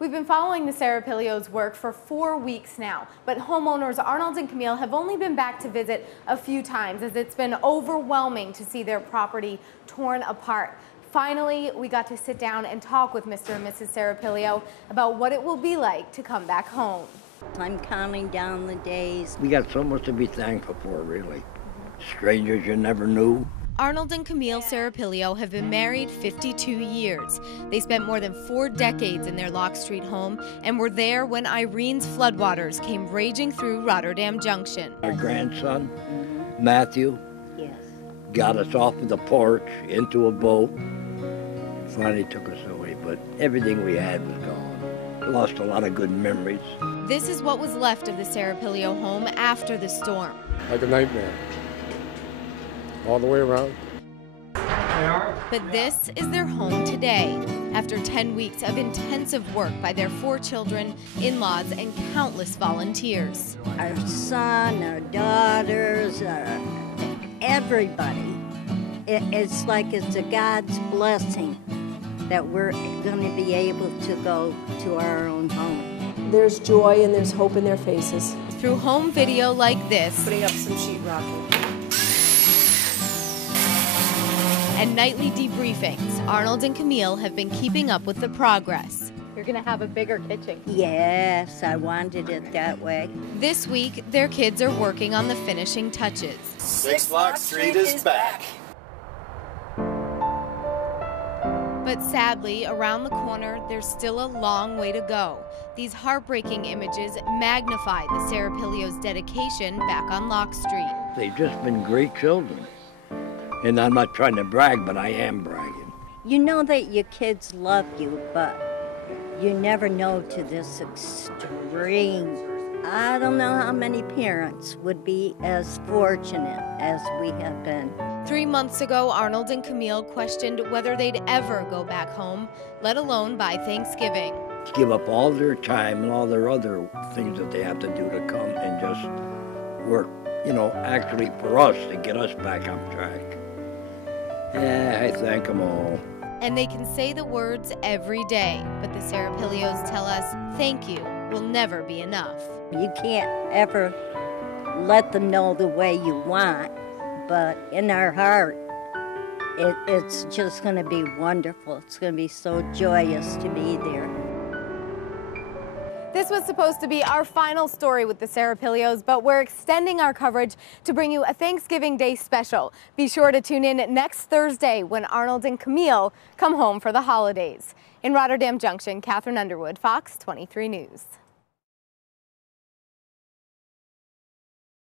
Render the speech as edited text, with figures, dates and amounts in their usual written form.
We've been following the Serapilio's work for 4 weeks now, but homeowners Arnold and Camille have only been back to visit a few times as it's been overwhelming to see their property torn apart. Finally, we got to sit down and talk with Mr. and Mrs. Serapilio about what it will be like to come back home. I'm counting down the days. We got so much to be thankful for, really. Strangers you never knew. Arnold and Camille Serapilio have been married 52 years. They spent more than 4 decades in their Lock Street home and were there when Irene's floodwaters came raging through Rotterdam Junction. Our grandson, Matthew, Yes. got us off of the porch into a boat. Finally took us away, but everything we had was gone. Lost a lot of good memories. This is what was left of the Serapilio home after the storm. Like a nightmare. All the way around. But this is their home today, after 10 weeks of intensive work by their 4 children, in-laws, and countless volunteers. Our son, our daughters, everybody. It's like it's a God's blessing that we're going to be able to go to our own home. There's joy and there's hope in their faces. Through home video like this, Putting up some sheetrock. and nightly debriefings, Arnold and Camille have been keeping up with the progress. You're gonna have a bigger kitchen. Yes, I wanted it that way. This week, their kids are working on the finishing touches. 6 Lock Street is back. But sadly, around the corner, there's still a long way to go. These heartbreaking images magnify the Serapilio's dedication back on Lock Street. They've just been great children. And I'm not trying to brag, but I am bragging. You know that your kids love you, but you never know to this extreme. I don't know how many parents would be as fortunate as we have been. 3 months ago, Arnold and Camille questioned whether they'd ever go back home, let alone by Thanksgiving. Give up all their time and all their other things that they have to do to come and just work, actually for us to get us back on track. Yeah, I thank them all. And they can say the words every day, but the Serapilios tell us thank you will never be enough. You can't ever let them know the way you want, but in our heart, it's just going to be wonderful. It's going to be so joyous to be there. This was supposed to be our final story with the Serapilios, but we're extending our coverage to bring you a Thanksgiving Day special. Be sure to tune in next Thursday when Arnold and Camille come home for the holidays. In Rotterdam Junction, Catherine Underwood, Fox 23 News.